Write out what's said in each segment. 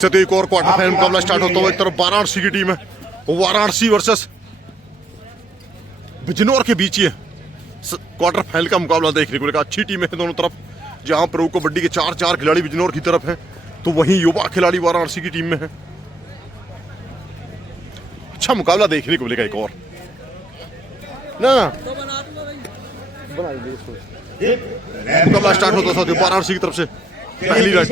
से तो एक और क्वार्टर फाइनल मुकाबला स्टार्ट होता हुआ एक तरफ वाराणसी की टीम है, वाराणसी वर्सेस बिजनौर के बीच ही है क्वार्टर फाइनल का मुकाबला देखने को मिलेगा। अच्छी टीम है दोनों तरफ, जहां प्रो कबड्डी के चार खिलाड़ी बिजनौर की तरफ हैं तो वहीं युवा खिलाड़ी वाराणसी की टीम में है। अच्छा मुकाबला देखने को मिलेगा एक और ना। मुकाबला स्टार्ट होता था वाराणसी की तरफ से पहली राइट,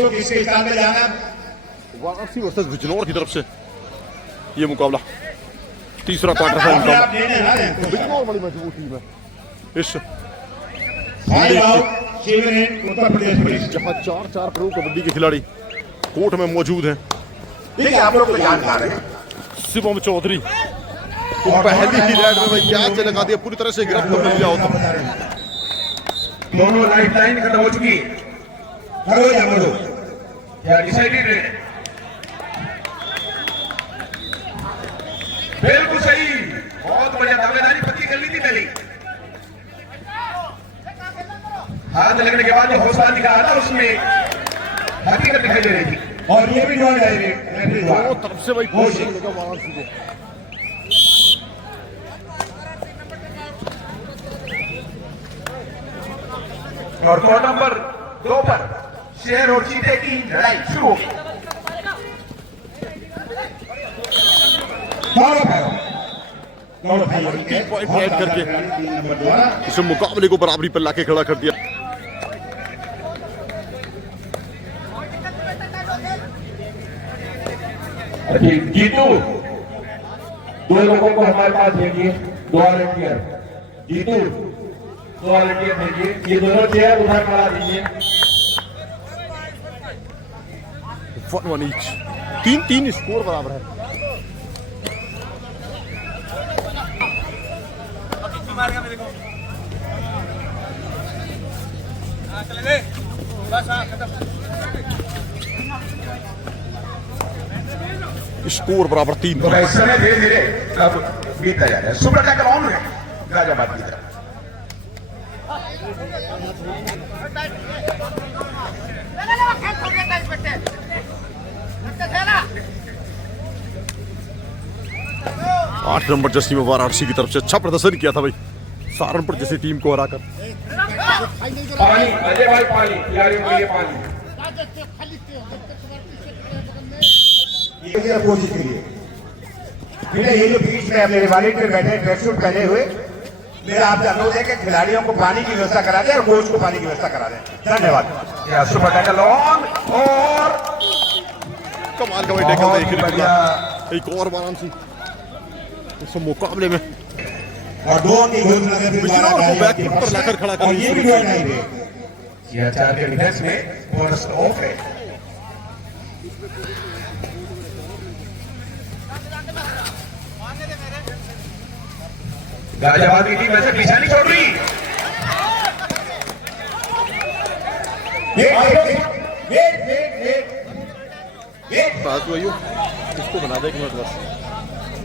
वाराणसी वर्सेस बिजनौर की तरफ से ये मुकाबला तीसरा क्वार्टर फाइनल मुकाबला। बिजनौर बड़ी मजबूत टीम है इस जहां चार प्रो कबड्डी के खिलाड़ी कोर्ट में मौजूद हैं। आप लोग तो जानकार हैं शिवम चौधरी पहली ही राइड में भाई क्या लगा दिया, पूरी तरह से गिरफ्त कर लिया होता। दोनों लाइफ लाइन खत्म हो चुकी है। हरो या मरो या डिसाइडेड है। बिल्कुल सही, बहुत बढ़िया दावेदारी पति कर ली थी पहले। हाथ लगने के बाद जो हौसला दिखाया था उसमें हकीकत दिखाई दे रही थी। और ये भी नॉन डायरेक्ट तरफ से भाई वाराणसी को और कोर्ट नंबर 2 पर शेर और चीते की लड़ाई शुरू हो गई। पॉइंट ऐड करके इस मुकाबले को बराबरी पर लाके खड़ा कर दिया। जीतू, 2 लोगों को हमारे पास भेजिए, 2 वॉलंटियर। जीतू 2 वॉलंटियर भेजिए, ये दोनों चेयर उधर करा दीजिए। 1-1 ईच, 3-3 स्कोर बराबर है। स्कोर बराबर 3। तो इस समय धीरे धीरे अब बीतता जा रहा है। सुपर टैकल ऑन है गाजियाबाद की तरफ। आठ नंबर जर्सी में वाराणसी की तरफ से अच्छा प्रदर्शन किया था भाई, सहारनपुर जैसी टीम को हराकर। पानी अजय भाई, पानी खिलाड़ी के लिए पानी। कोशिश करिए बेटा, ये जो बीच में मेरे वाले पे बैठे ट्रैक सूट पहने हुए, मेरा आपसे अनुरोध है कि खिलाड़ियों को पानी की व्यवस्था करा दें और कोच को पानी की व्यवस्था करा दें। धन्यवाद। सुपर टैकल ऑन और कमाल का भाई टैकल देखने को मिला एक और वाराणसी इस मुकाबले में, और दोनों की बिजनौर को बैक पर लाकर खड़ा कर ये भी ये 4 के डिफेंस में बोनस ऑफ है। गाजियाबाद की टीम वैसे पीछा नहीं छोड़ रही। बात वही हो, इसको बना दे बस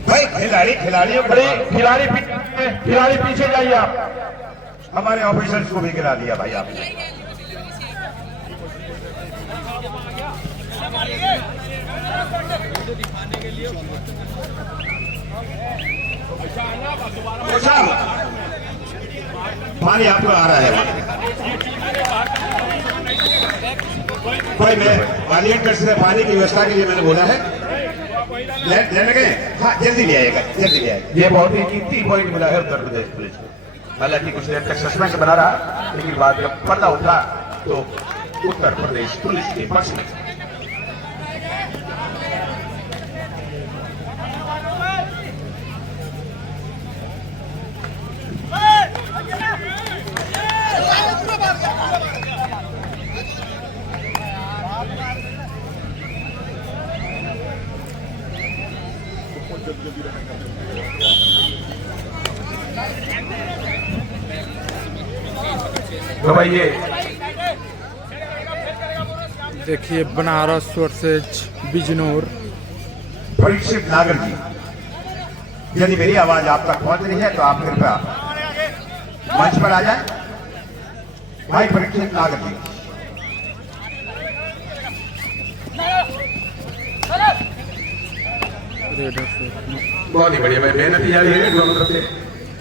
भाई। खिलाड़ियों खिलाड़ी पीछे जाइए आप। हमारे ऑफिसर्स को भी गिरा दिया भाई आपने। पानी आपको आ रहा है भाई। मैं वालियन से पानी की व्यवस्था के लिए मैंने बोला है, लेने गए। हाँ जल्दी ले आएगा, जल्दी ले आएगा। ये बहुत ही कीमती पॉइंट मिला है उत्तर प्रदेश पुलिस को। हालांकि कुछ देर तक सस्पेंस बना रहा, लेकिन बाद जब पर्दा उठा तो उत्तर प्रदेश पुलिस के पक्ष में। तो भाई ये देखिए बनारस वर्सेज बिजनौर। परीक्षित नागर जी, यदि मेरी आवाज आप तक पहुंच रही है तो आप कृपया मंच पर आ जाए। भाई परीक्षित नागर जी। थे इधर से। बहुत ही बढ़िया भाई, मेहनत जारी है दोनों तरफ से।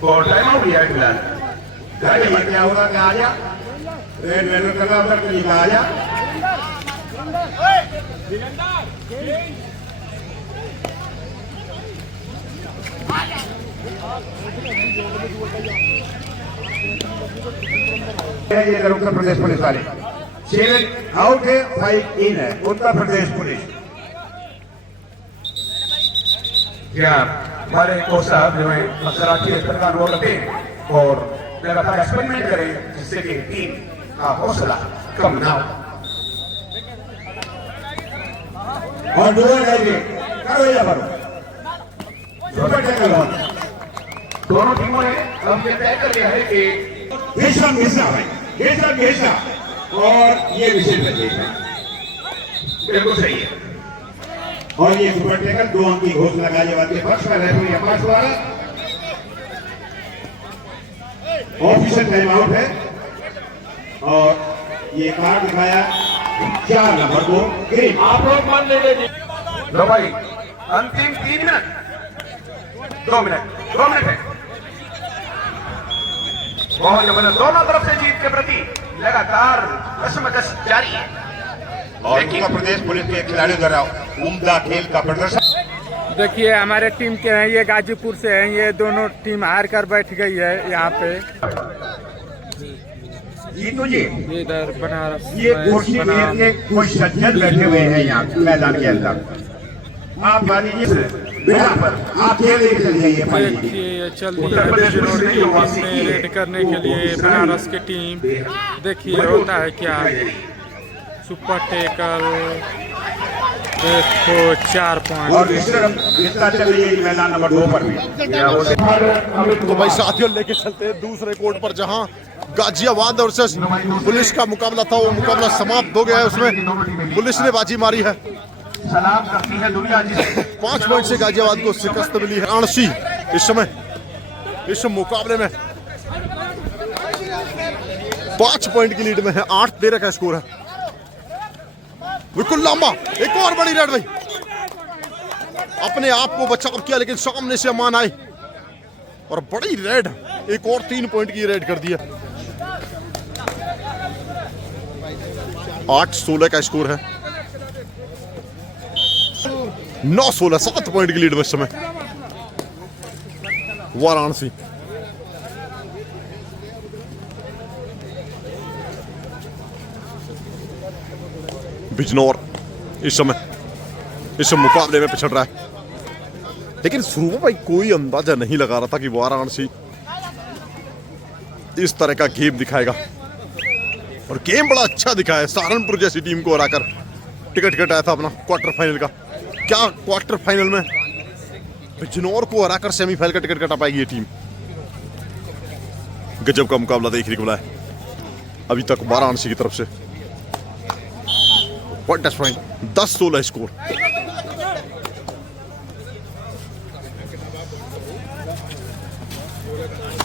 और टाइम आउट लिया है फिलहाल। क्या होगा क्या आ जा रेड मेहनत करना उधर के लिए आ जा। ये इधर उत्तर प्रदेश पुलिस वाले 7 आउट है 5 इन है उत्तर प्रदेश पुलिस। क्या हमारे कोच साहब जो है अंतर्राष्ट्रीय स्तर का अनुभव रखते हैं और लगातार एक्सपेरिमेंट करें जिससे कि टीम का हौसला कम ना हो। और करो या करो दोनों टीमों ने अब ये तय कर लिया है कि बेशक मिश्रा भाई बेशक मिश्रा और ये विशेष बचेज है। बिल्कुल सही है। और ये सुपर टेकल 2 अंक की घोषणा लगाने वाले पक्ष का रेफरी अब्बास द्वारा ऑफिशियल टाइम आउट है। और ये कार्ड दिखाया 4 नंबर 2 ग्रीन। आप लोग मान लीजिए लो भाई, अंतिम 3 मिनट 2 मिनट है। बहुत जबरदस्त दोनों तरफ से जीत के प्रति लगातार कशमकश जारी है। और उत्तर प्रदेश पुलिस के खिलाड़ियों द्वारा उम्दा खेल का प्रदर्शन। देखिए हमारे टीम के हैं, ये गाजीपुर से हैं, ये दोनों टीम हार कर बैठ गई है यहाँ पे। जीतू जी ये इधर बनारस ये कुर्सी में के कुछ सज्जन बैठे हुए हैं यहाँ मैदान के अंदर। आप मान लीजिए बिना पर आप खेल लेके चल जाइए। देखिए चल रही है रेड करने के लिए बनारस की टीम। देखिए होता है क्या, सुपर टेकल देखो 4 पॉइंट। और इस तरफ चल रही है मैदान नंबर 2 पर भी। तो भाई साथियों लेके चलते हैं दूसरे कोर्ट पर जहां गाजियाबाद वर्सेस पुलिस का मुकाबला था। वो मुकाबला समाप्त हो गया है, उसमें पुलिस ने बाजी मारी है। सलाम करती है दुनिया जिसे 5 पॉइंट से गाजियाबाद को शिकस्त मिली है। वाराणसी इस समय इस मुकाबले में 5 पॉइंट की लीड में है। 8-13 का स्कोर है। बिल्कुल लंबा एक और बड़ी रेड भाई, अपने आप को बचाव किया लेकिन सामने से अमान आई और बड़ी रेड, एक और 3 पॉइंट की रेड कर दिया। 8-16 का स्कोर है। 9-16 7 पॉइंट की लीड में इस समय वाराणसी। बिजनौर इस मुकाबले में पिछड़ रहा है, लेकिन शुरू में भाई कोई अंदाजा नहीं लगा रहा था कि वाराणसी इस तरह का गेम दिखाएगा। और गेम बड़ा अच्छा दिखाया है। सहारनपुर जैसी टीम को हराकर टिकट कटाया था अपना क्वार्टर फाइनल का। क्या क्वार्टर फाइनल में बिजनौर को हराकर सेमीफाइनल का टिकट कटा पाएगी ये टीम? गजब का मुकाबला देखने को मिला है अभी तक वाराणसी की तरफ से। 10-16 स्कोर।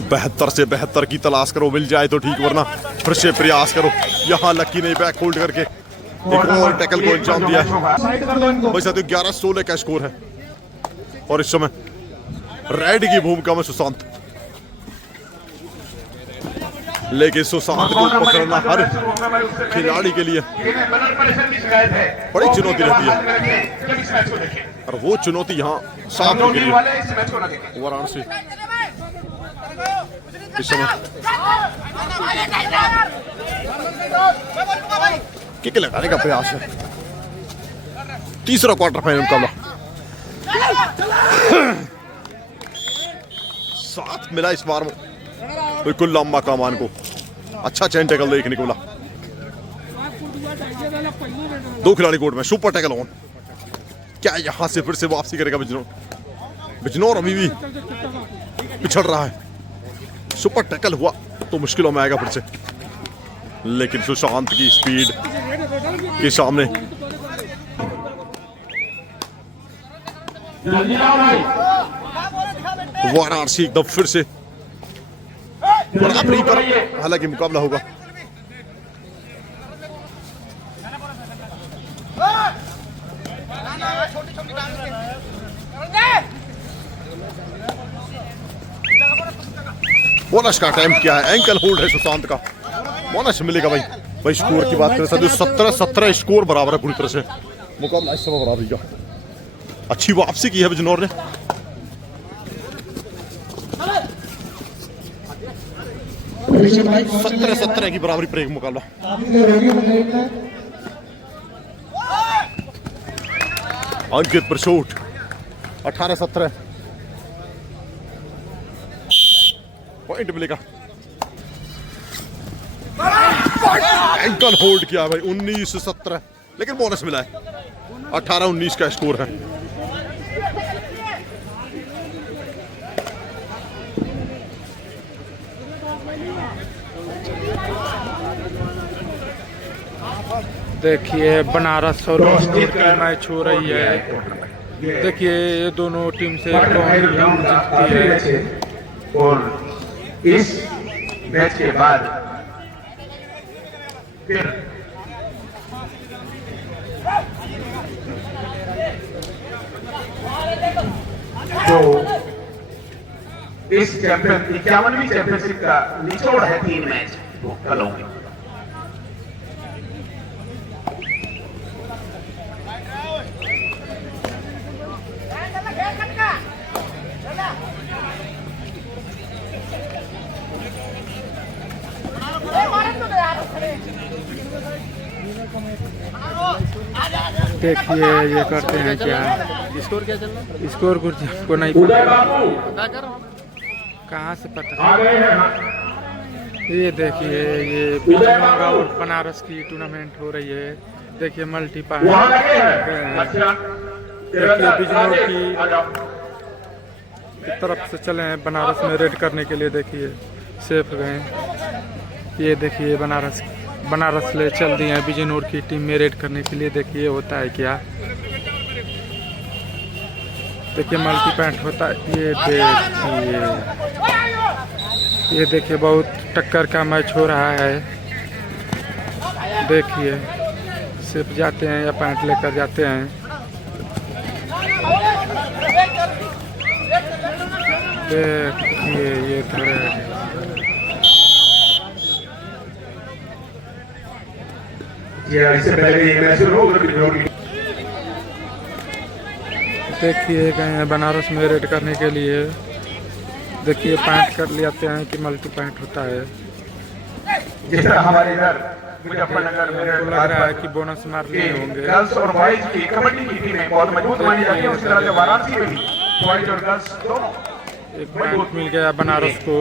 बेहतर से बेहतर की तलाश करो, मिल जाए तो ठीक, वरना फिर से प्रयास करो। यहाँ लकी ने बैक होल्ड करके एक और टैकल को अंजाम दिया है। भाई साथियों 11-16 का स्कोर है। और इस समय रेड की भूमिका में सुशांत, लेकिन सुशांत को पकड़ना हर खिलाड़ी के लिए बड़ी चुनौती रहती है। और वो चुनौती यहाँ सामने के लिए वाराणसी इस समय किक लगाने का प्रयास है। तीसरा क्वार्टर फाइनल मुकाबला साथ मिला इस बार में। बिल्कुल लंबा कमान को अच्छा चैन टैकल देखने को मिला। 2 खिलाड़ी कोर्ट में, सुपर टैकल ऑन। क्या यहां से फिर से वापसी करेगा बिजनौर? बिजनौर अभी भी पिछड़ रहा है। सुपर टैकल हुआ तो मुश्किलों में आएगा फिर से, लेकिन सुशांत की स्पीड के सामने वाराणसी एकदम फिर से बराबरी पर हालांकि मुकाबला होगा। बोनस का टाइम क्या है, एंकल होल्ड है सुशांत का, बोनस मिलेगा भाई। भाई स्कोर की बात करें साथियों 17-17 स्कोर बराबर है पूरी तरह से, मुकाबला इस समय बराबर का। अच्छी वापसी की है बिजनौर ने। सत्रह 17 की बराबरी पर एक मुकाबला। अंकित पर शॉट 18-17 पॉइंट मिलेगा। एंकल होल्ड किया भाई 19-17, लेकिन बोनस मिला है। 18-19 का स्कोर है। देखिए बनारस और बिजनौर की मैच हो रही है। देखिए ये दोनों टीम से कौन जीतती है। और इस मैच के बाद फिर जो इस चैंपियन 51वीं चैंपियनशिप का निचोड़ है 3 मैच वो कल होंगे। देखिए ये करते हैं क्या, स्कोर क्या चल रहा है? स्कोर कुछ को नहीं पता, कहाँ से पता। ये देखिए ये बिजनौर और बनारस की टूर्नामेंट हो रही है। देखिए मल्टी पार देखिए बिजनौर की तरफ से चले हैं बनारस में रेड करने के लिए। देखिए सेफ गए। ये देखिए बनारस ले चल दिए हैं बिजनौर की टीम में रेड करने के लिए। देखिए होता है क्या, देखिए मल्टी पॉइंट होता है। ये देखिए बहुत टक्कर का मैच हो रहा है। देखिए सिर्फ जाते हैं या पॉइंट लेकर जाते हैं। देखिए ये थोड़े इससे पहले ये मैच शुरू होगा। देखिए गए हैं बनारस में रेड करने के लिए। देखिए पॉइंट कर लेते हैं कि मल्टी पॉइंट होता है। जिस तरह हमारे इधर मुजफ्फरनगर में लग रहा है कि बोनस मार लिए होंगे। गर्ल्स और बॉयज की कबड्डी की टीमें बहुत मजबूत मानी जाती है। उसी तरह से वाराणसी में भी बॉयज और गर्ल्स दोनों एक पॉइंट मिल गया बनारस को।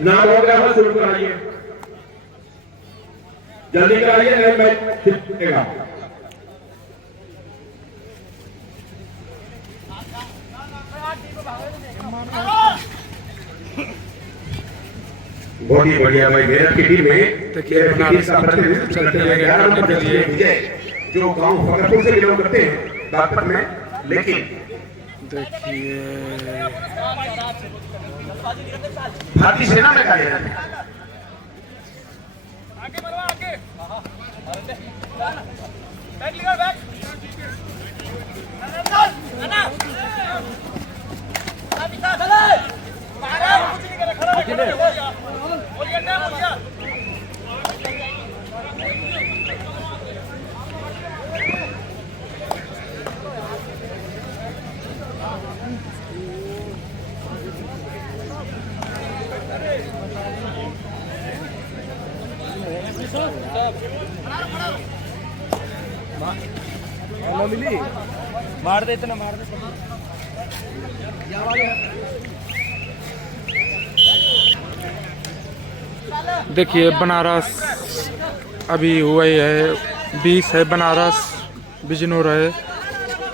नाम हो गया, शुरू कराइए, जल्दी कराइए, नहीं मैच जीतेगा। बहुत ही बढ़िया भाई मेरठ की टीम में। देखिए बनारस का प्रतिनिधित्व चलते हैं करने के लिए। जो गांव फकरपुर से बिलोंग करते हैं बागपत में, लेकिन देखिए भारतीय सेना में कार्य करते हैं। मार देते ना, मार दे। देखिए बनारस अभी हुआ ही है। 20 है बनारस, बिजनौर है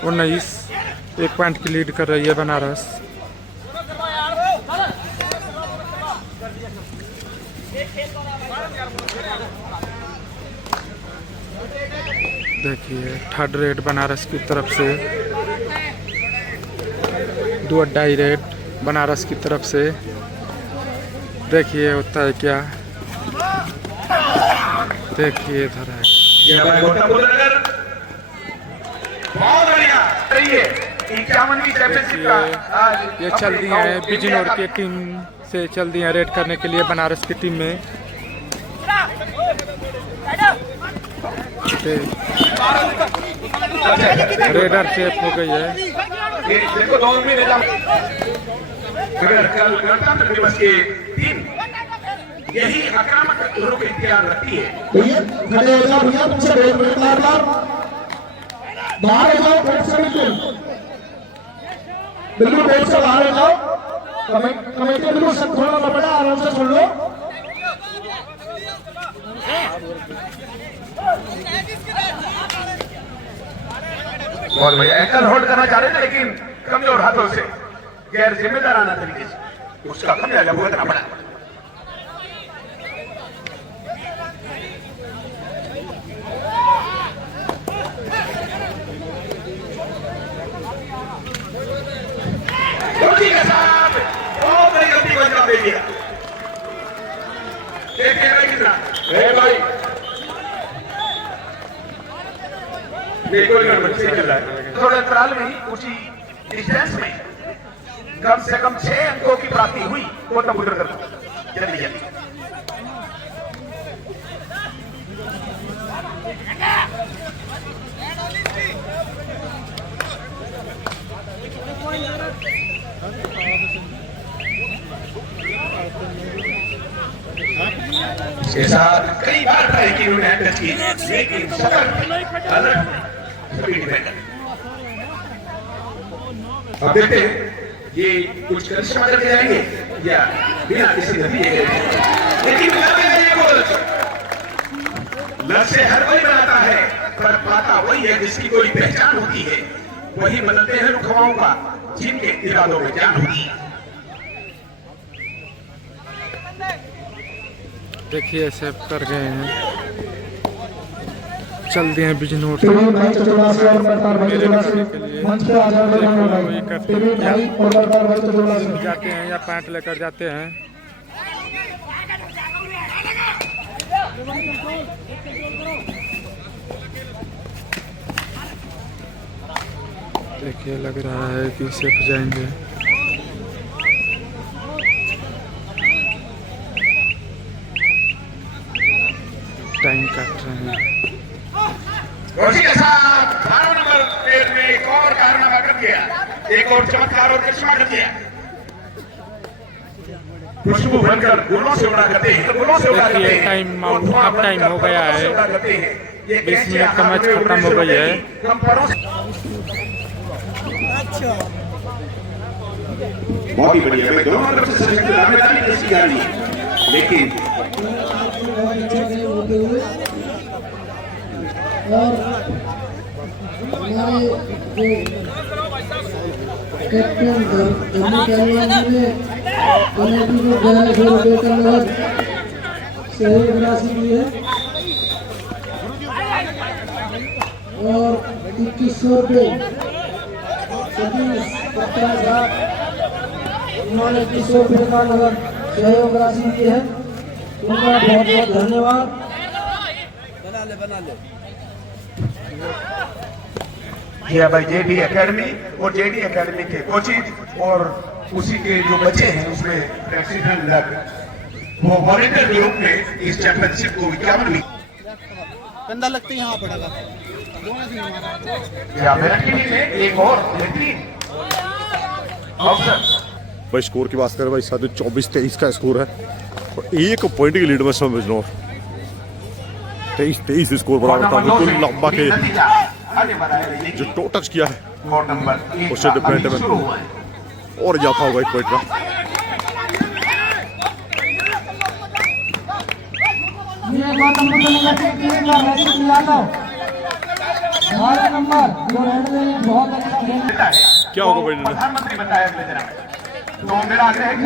19। एक पॉइंट की लीड कर रही है बनारस। देखिए थर्ड रेड बनारस की तरफ से, 2.5 रेड बनारस की तरफ से। देखिए होता है क्या, देखिए इधर है। बहुत बढ़िया सही है 51वीं चैंपियनशिप का आज ये चल दी हैं बिजनौर की टीम से चल दी हैं रेड करने के लिए बनारस की टीम में। रेडर चेप हो गई है। ये देखो दोनों में निजाम अगर कल गणतंत्र दिवस के दिन यही आक्रामक रुख इख्तियार रखती है। भैया खड़े हो जाओ भैया, तुमसे बहुत बार बाहर हो जाओ, कोर्ट से बिल्कुल कोर्ट से बाहर हो जाओ। कमेटी बिल्कुल सब थोड़ा लपड़ा, आराम से सुन लो। बहुत बढ़िया एंकल होल्ड करना चाह रहे थे लेकिन कमजोर हाथों से गैर जिम्मेदाराना तरीके से उसका खमियाजा भुगतना पड़ा। गलती के साथ बहुत बड़ी गलती को अंजाम दे दिया। देखिए भाई कितना भाई चल रहा है थोड़े अंतराल में ही उसी डिस्टेंस में कम से कम 6 अंकों की प्राप्ति हुई वो तब उधर कर जल्दी जल्दी इसके साथ कई बार ट्राई की उन्होंने टच की लेकिन सफल अब देखते हैं ये कुछ करिश्मा करके जाएंगे या बिना किसी नतीजे के लेकिन लक्ष्य हर कोई बनाता है पर पाता वही है जिसकी कोई पहचान होती है। वही बदलते हैं रुखवाओं का जिनके इरादों में जान होती है। देखिए ऐसे कर गए हैं, चल दिए हैं बिजनौर भाई चचोला से और बरतार भाई चचोला से मंच पे आ जाओ भाई और बरतार भाई चचोला से जाते हैं या पैंट लेकर जाते हैं। देखिए लग रहा है कि सेफ जाएंगे। टाइम काट रहे हैं। उसी के साथ 12 नंबर पेड़ में एक और कारनामा कर दिया, एक और चमत्कार और करिश्मा कर दिया। खुशबू बनकर गुलों से उड़ा करते हैं, तो गुलों से उड़ा करते हैं। टाइम हाफ टाइम हो गया है, 20 मिनट का मैच खत्म हो गई है। बहुत ही बढ़िया भाई, दोनों तरफ से सशक्त दावेदारी कैसी जा रही है लेकिन और हमारे जो कैप्टन धर्मी कहलवान ने कमेटी को 1100 रुपये का नगद सहयोग राशि दी है और 2100 रुपये 50 लाख उन्होंने 2100 रुपये का नगद सहयोग राशि दी है। उनका बहुत बहुत धन्यवाद। किया भाई जेडी एकेडमी और जेडी एकेडमी के कोचिज और उसी के जो बच्चे हैं उसमें प्रेसिडेंट लग वो वॉलंटियर के रूप में इस चैंपियनशिप को 51वीं कंधा लगती यहाँ पड़ेगा या बेहतरीन में एक और बेहतरीन अवसर। भाई स्कोर की बात करें भाई साथ 24-23 का स्कोर है और 1 पॉइंट की लीड में सब बिजनौर 23-23 स्कोर बराबर था। बिल्कुल लंबा के जो टच किया है उससे डिपेंड है और जाता होगा 1 पॉइंट का। क्या होगा भाई प्रधानमंत्री बताया अगले दिन तो मेरा आग्रह है कि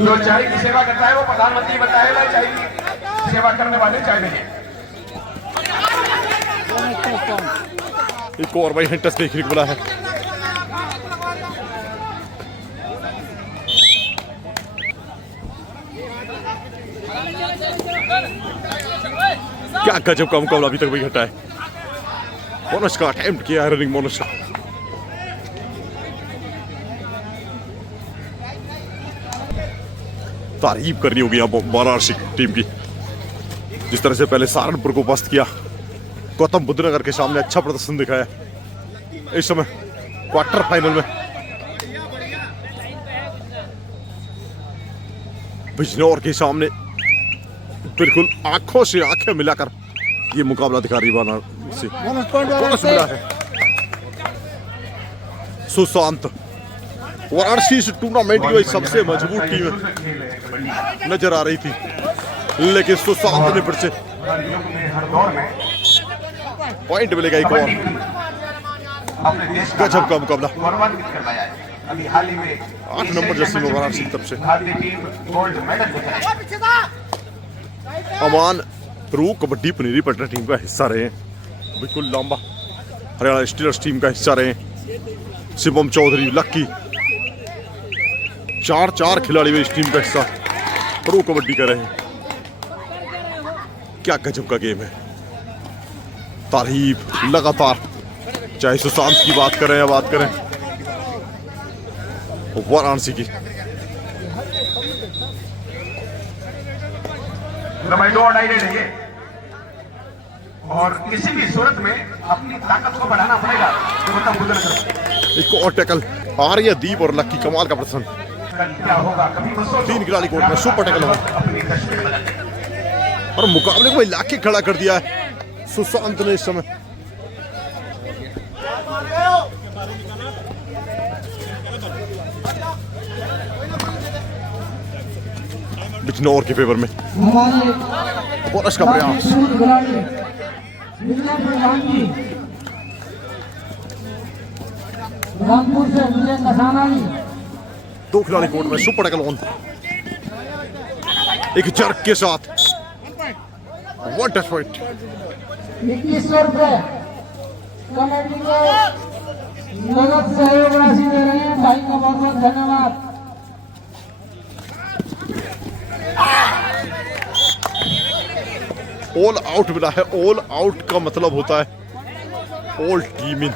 जो चाय की सेवा करता है वो प्रधानमंत्री बताएगा, चाय की सेवा करने वाले चाय नहीं। एक और भाई टच देखने को मिला है। क्या गजब का मुकाबला अभी तक भाई घटा है। मोनश का अटेम्प्ट किया है रनिंग मोनश का। तारीफ करनी होगी यहाँ वाराणसी टीम की, जिस तरह से पहले सहारनपुर को पस्त किया, गौतम बुद्ध नगर के सामने अच्छा प्रदर्शन दिखाया। इस समय क्वार्टर फाइनल में बिजनौर के सामने बिल्कुल आंखों से आंखें मिलाकर ये मुकाबला दिखा रही वाराणसी। बोनस मिला है सुशांत। वाराणसी इस टूर्नामेंट की सबसे मजबूत टीम नजर आ रही थी, लेकिन सुशांत ने फिर से पॉइंट मिलेगा एक और। गजब का मुकाबला। अभी हाल ही में 8 नंबर जर्सी में वाराणसी की तरफ से भारतीय टीम गोल्ड मेडल। अमान प्रो कबड्डी पनीरी पटना टीम का हिस्सा रहे हैं, बिल्कुल लंबा हरियाणा स्टीलर्स टीम का हिस्सा रहे हैं। शिवम चौधरी, लक्की, 4 खिलाड़ी में इस टीम का हिस्सा प्रो कबड्डी कर रहे हैं। क्या गजब का गेम है। तारीफ लगातार, चाहे सुशांत की बात करें या बात करें वाराणसी की। रहिए और किसी भी सूरत में अपनी ताकत को बढ़ाना पड़ेगा। एक और टैकल आर्यदीप और लक्की, कमाल का प्रदर्शन। क्या होगा कभी 3 खिलाड़ी कोर्ट में सुपर टैकल होगा और मुकाबले को इलाके खड़ा कर दिया है सुशांत ने इस समय। बिजनौर के फेवर में हमारे बोनस का प्रयास। खिलाड़ी विजय प्रधान जी, रामपुर से विजय कसाना जी। 2 खिलाड़ी कोर्ट में सुपर टैकल ऑन, एक जर्क के साथ 1 टच पॉइंट। 2100 रुपए कमेटी को नगद सहयोग राशि दे रहे हैं, भाई का बहुत बहुत धन्यवाद। ऑल आउट मिला है। ऑल आउट का मतलब होता है ऑल टीम इन।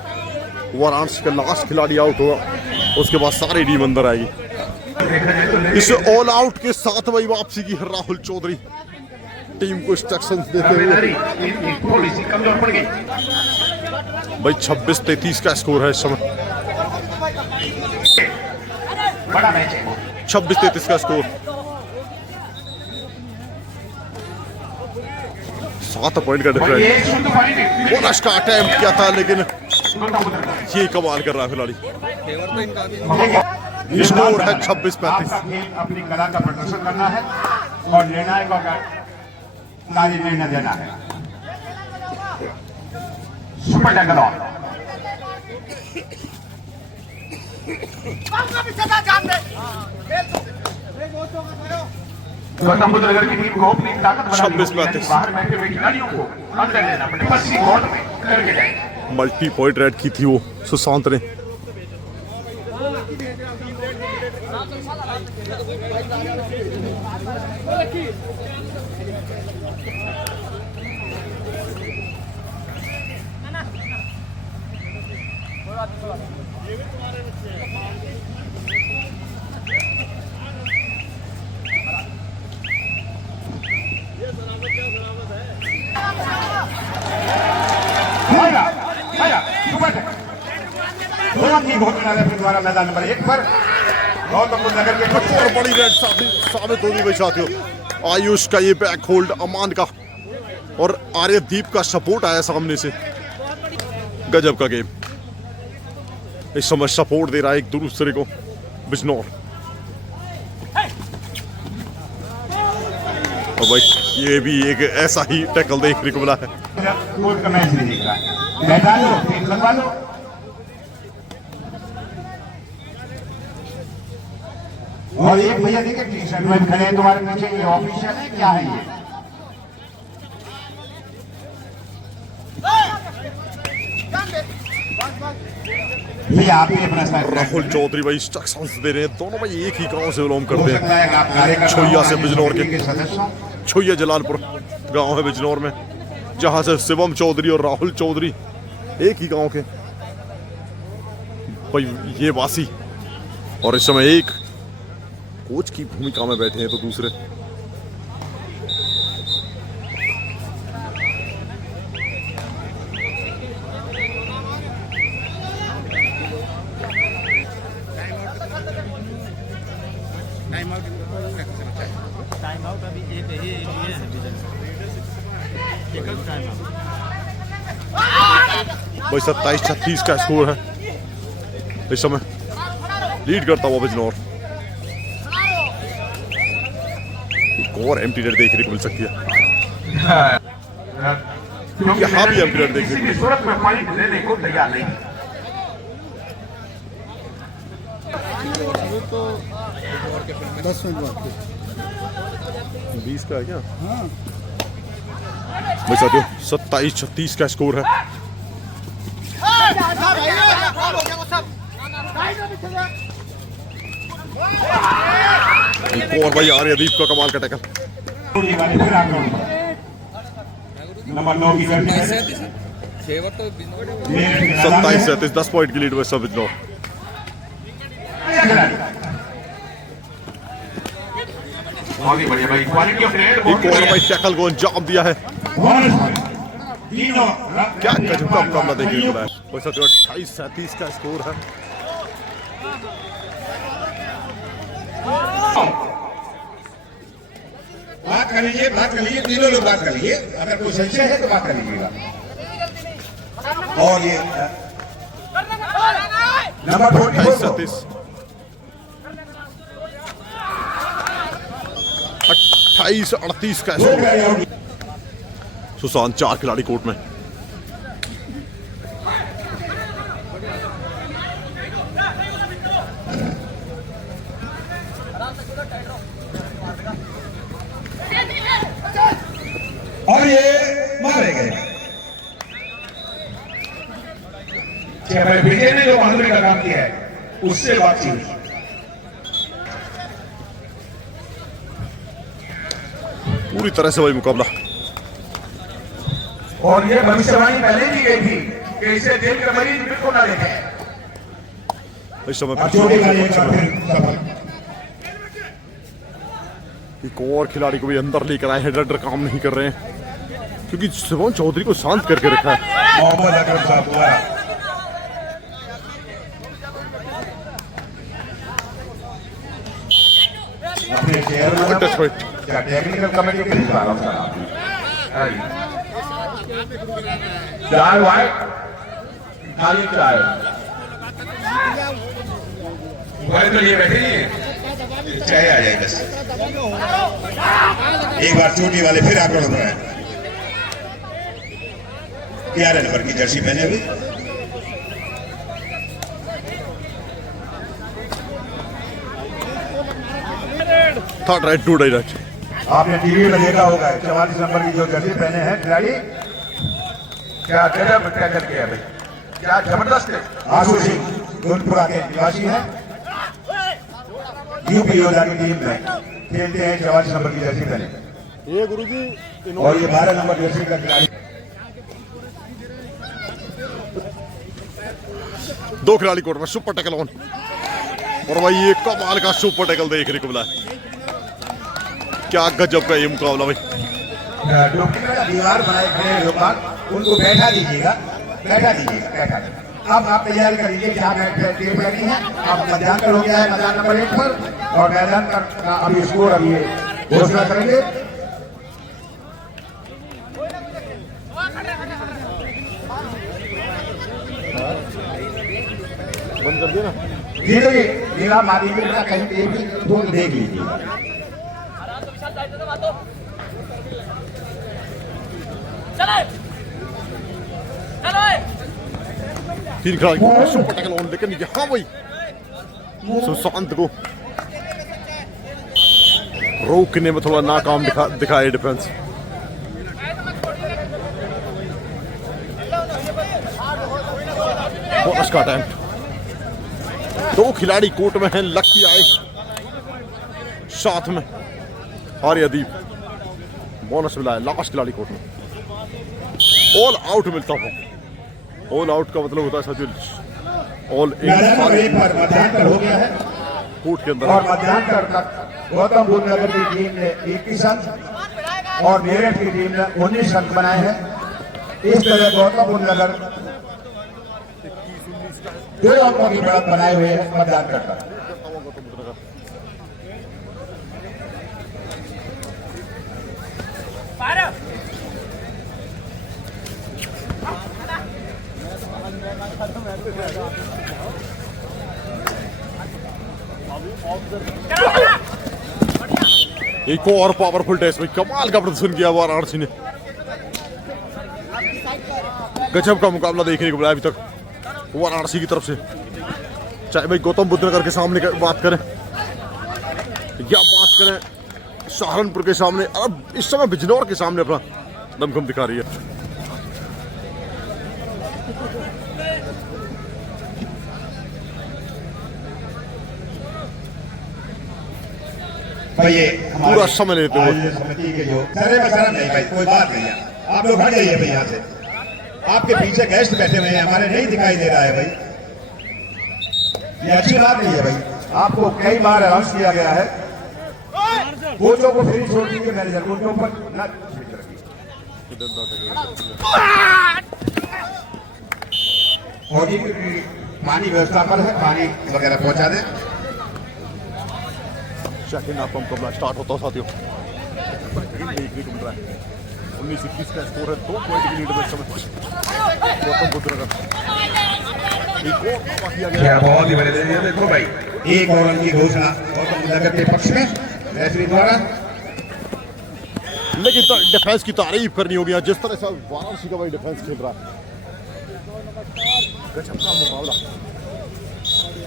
वाराणसी का लास्ट खिलाड़ी आउट होगा, उसके बाद सारी टीम अंदर आएगी। इस ऑल आउट के साथ वही वापसी की राहुल चौधरी टीम को इंस्ट्रक्शन देते हुए। थोड़ी सी कमजोर पड़ गई भाई 26-33 का स्कोर है इस समय। बड़ा मैच है। 26-33 का स्कोर। 7 पॉइंट का डिफरेंस। बोनस का अटेम्प्ट किया था, लेकिन ये कमाल कर रहा है खिलाड़ी। स्कोर है 26-35। अपनी कला का प्रदर्शन करना है और निर्णायक का कार्य निर्णय देना है। Super tackle on. Gautam Buddh Nagar की टीम को अपनी ताकत बढ़ानी होगी, बाहर बैठे हुए खिलाड़ियों को अंदर लेना पड़ेगा। 80 कोर्ट में करके जाएंगे। मल्टी पॉइंट रेड की थी वो सुशांत ने। द्वारा मैदान नंबर 1 पर गौतम बुद्ध नगर के और बड़ी रेड साबित होगी भाई साथियों। आयुष का ये बैक होल्ड, अमान का और आर्यदीप का सपोर्ट आया सामने से। गजब का गेम। इस समय सपोर्ट दे रहा है एक दूसरे को बिजनौर। और भाई ये भी एक ऐसा ही टैकल देखने को मिला है। कोर्ट का मैच नहीं दिख रहा है। मैदान लो, टीम लगवा लो। और एक भैया देखिए टी शर्ट में खड़े हैं तुम्हारे पीछे, ये ऑफिशियल है क्या है ये? भैया आप ही अपना राहुल चौधरी भाई इंस्ट्रक्शंस दे रहे हैं। दोनों भाई एक ही गांव से बिलोंग करते हैं, छोइया से बिजनौर के। सदस्यों छुइया जलालपुर गांव है बिजनौर में, जहां से शिवम चौधरी और राहुल चौधरी एक ही गांव के भाई ये वासी, और इस समय एक कोच की भूमिका में बैठे हैं तो दूसरे भाई 27-36 का स्कोर है इस समय, लीड करता हुआ बिजनौर। एक और एम्प्टी नेट देखने को मिल सकती है, यहाँ भी एम्प्टी नेट देखने को मिल सूरत में पॉइंट लेने को तैयार नहीं। तो 10 मिनट बाद 20 का है क्या? भाई साथियों 27-36 का स्कोर है। एक और भाई आर्यदीप का कमाल का टैकल। नंबर 9 की 27-37 10 पॉइंट की लीड में सब बिजनौर। बहुत ही बढ़िया भाई, क्वालिटी ऑफ प्लेयर। एक और भाई टैकल को अंजाम दिया है, क्या गजब का मुकाबला देखने को मिला है। भाई साथियों 28-37 का स्कोर है। बात कर लीजिए, तीनों लोग बात कर लीजिए, अगर कोई संशय है तो बात कर लीजिएगा। और ये नंबर 28-37 28-38 का स्कोर। सुशांत 4 खिलाड़ी कोर्ट में। और ये मारे गए। विजय ने जो बहादुरी का काम किया है उससे बातचीत हुई। पूरी तरह से वही मुकाबला। और ये भविष्यवाणी पहले की गई थी कि इसे जेल के मरीज बिल्कुल ना देखें। इस समय एक और खिलाड़ी को भी अंदर लेकर आए हैं, डर काम नहीं कर रहे हैं क्योंकि शिवम चौधरी को शांत करके रखा है। मोहम्मद अकरम साहब द्वारा अपने चेयरमैन टच फाइट। क्या टेक्निकल कमेटी के लिए चाय वाय खाली चाय मोबाइल में लिए बैठे चाय आ जाए बस। एक बार चोटी वाले फिर आक्रमण हो रहे हैं। 11 नंबर की जर्सी पहने हुए थर्ड राइट टू डायरेक्ट। आपने टीवी में देखा होगा 44 नंबर की जो जर्सी पहने हैं खिलाड़ी, क्या गजब टैकल किया भाई, क्या जबरदस्त है। आशु सिंह गोलपुरा के निवासी हैं, यूपी योद्धा की टीम में खेलते हैं। 44 नंबर की जर्सी पहने ये गुरुजी और ये 12 नंबर जर्सी का खिलाड़ी। 2 खिलाड़ी कोर्ट में, सुपर टैकल ऑन। और भाई ये कमाल का सुपर टैकल देखने को मिला है, क्या गजब का ये मुकाबला भाई। दीवार बनाए खड़े लोग उनको बैठा दीजिएगा। अब आप तैयारी कर लीजिए, जहाँ टीम बैठी है। अब मैदान पर हो गया है, मैदान नंबर 1 पर, और मैदान का अभी स्कोर अभी घोषणा करेंगे। बंद कर दिया ना, धीरे धीरे मारी कहीं पे भी थोड़ा देख लीजिए। तीन खिलाड़ी सुपर टैकल ऑन, लेकिन यहाँ भाई सुशांत को रोकने में थोड़ा नाकाम दिखाए डिफेंस। बॉस का अटेम्प्ट। 2 खिलाड़ी कोर्ट में हैं, लकी आए साथ में आर्यदीप। बोनस मिला है लास्ट खिलाड़ी कोर्ट में। ऑल आउट मिलता हूँ। ऑल आउट का मतलब होता है साथियों ऑल मैदान वहीं पर मध्यांतर हो गया है कोर्ट के अंदर। और मध्यांतर तक गौतम बुद्ध नगर की टीम ने 21 अंक और मेरठ की टीम ने 19 अंक बनाए हैं। इस तरह गौतम बुद्ध नगर 2 अंकों की बढ़त बनाए हुए हैं मध्यांतर तक। एक और पावरफुल टेस्ट में कमाल का प्रदर्शन किया वाराणसी ने। गजब का मुकाबला देखने को मिला अभी तक वाराणसी की तरफ से। चाहे भाई गौतम बुद्ध नगर के सामने बात करें या बात करें सहारनपुर के सामने, अब इस समय बिजनौर के सामने अपना दमखम दिखा रही है। भाई ये पूरा समय लेते हुए समिति के जो सरे बसरा नहीं भाई कोई बात नहीं है, आप लोग हट जाइए भाई यहाँ से। आपके पीछे गेस्ट बैठे हुए हैं, हमारे नहीं दिखाई दे रहा है भाई, ये अच्छी बात नहीं है भाई। आपको कई बार अनाउंस किया गया है, कोचों को फ्री छोड़ दीजिए, मैनेजर कोचों पर ना और ये पानी व्यवस्था पर है, पानी वगैरह पहुंचा दें। सेकंड हाफ मुकाबला स्टार्ट होता है साथियों। देखने को मिल रहा है 19-21 का स्कोर है, 2 पॉइंट की लीड में समय गौतम बुद्ध नगर। एक और दावा किया गया क्या बहुत ही बड़े देखो भाई, एक और रन की घोषणा गौतम बुद्ध नगर के पक्ष में रेफरी द्वारा। लेकिन डिफेंस की तारीफ करनी होगी जिस तरह से वाराणसी का भाई डिफेंस खेल रहा है। गजब का मुकाबला,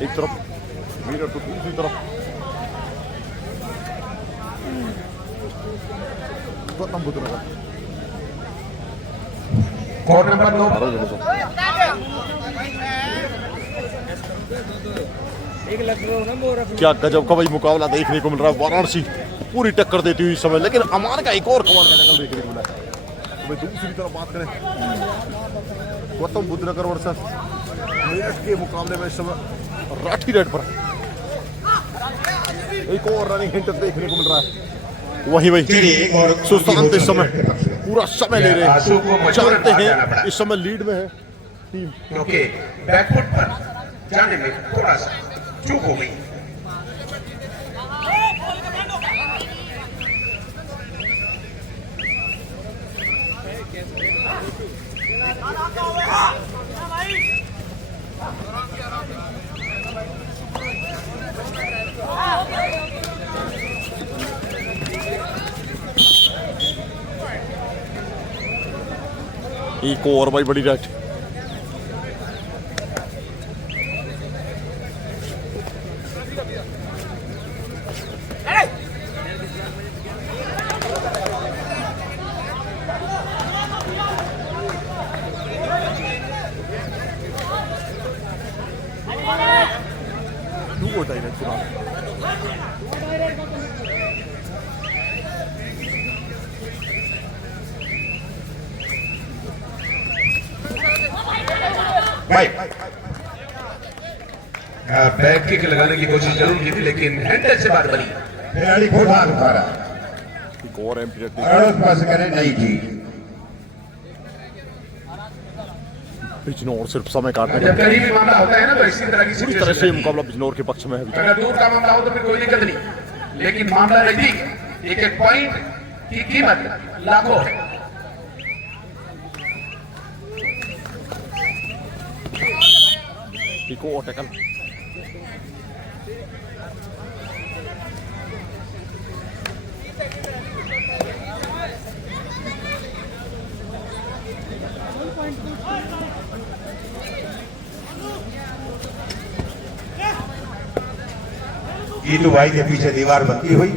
एक तरफ मीरठ तो दूसरी तरफ गौतम बुद्ध नगर। कोर्ट नंबर 2 क्या गजब का भाई मुकाबला देखने को मिल रहा है। वाराणसी पूरी टक्कर देती हुई इस समय, लेकिन अमान का एक और कमाल का टक्कर देखने को मिला है। तो दूसरी तरफ बात करें गौतम बुद्ध नगर वर्सेस मेरठ के मुकाबले में इस समय राठी रेड पर एक और रनिंग हिंट देखने को मिल रहा है। वही सुशांत इस समय पूरा समय ले रहे हैं, जानते हैं इस समय लीड में है टीम, क्योंकि बैकफुट पर जाने में थोड़ा सा चूक हो गई। एक और भाई बड़ी रेड। भाई बैक किक लगाने की कोशिश जरूर की थी, लेकिन हैंडल से बात बनी। खिलाड़ी खुद हाथ उठा रहा, एक और एम्प्टी रेड पास करें नहीं जी। बिजनौर सिर्फ समय काटने जब करीबी मामला होता है ना, तो इसी तरह की पूरी तरह से मुकाबला बिजनौर के पक्ष में है। अगर दूर का मामला हो तो फिर कोई दिक्कत नहीं, लेकिन मामला नजदीक, एक एक पॉइंट की कीमत लाखों है। एक और टैकल, ईटू भाई के पीछे दीवार बनती हुई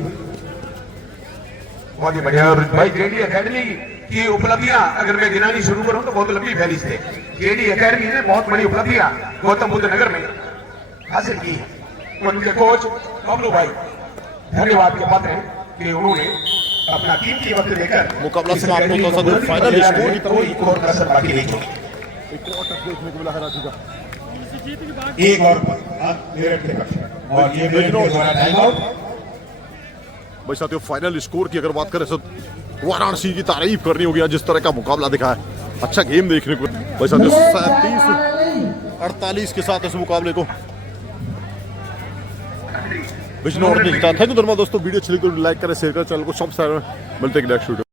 बहुत ही बढ़िया। और भाई जेडी एकेडमी की उपलब्धियां अगर मैं गिनानी शुरू करूं तो बहुत लंबी फैली से। जेडी एकेडमी ने बहुत बड़ी उपलब्धियां गौतम बुद्ध नगर में हासिल की है। उनके कोच बबलू भाई धन्यवाद के पात्र हैं कि उन्होंने अपना कीमती वक्त देकर मुकाबला इस समाप्त गर्मी होता को था, मुल्क फाइनल में स्कोर की तरफ कोई और कसर बाकी नहीं छोड़ी। एक और टच देखने को मिला है रांची का। एक और मेरठ के पक्ष में और ये मेरठ के द्वारा टाइम आउट। भाई साथियों फाइनल स्कोर की अगर बात करें तो वाराणसी की तारीफ करनी होगी। आज जिस तरह का मुकाबला दिखा है, अच्छा गेम देखने को। भाई साथियों 37-48 के साथ इस मुकाबले को बिजनौर ने जीता। थैंक यू धन्यवाद दोस्तों। वीडियो अच्छी लगी तो लाइक करें, शेयर करें, चैनल को सब्सक्राइब करें। मिलते हैं नेक्स्ट वीडियो।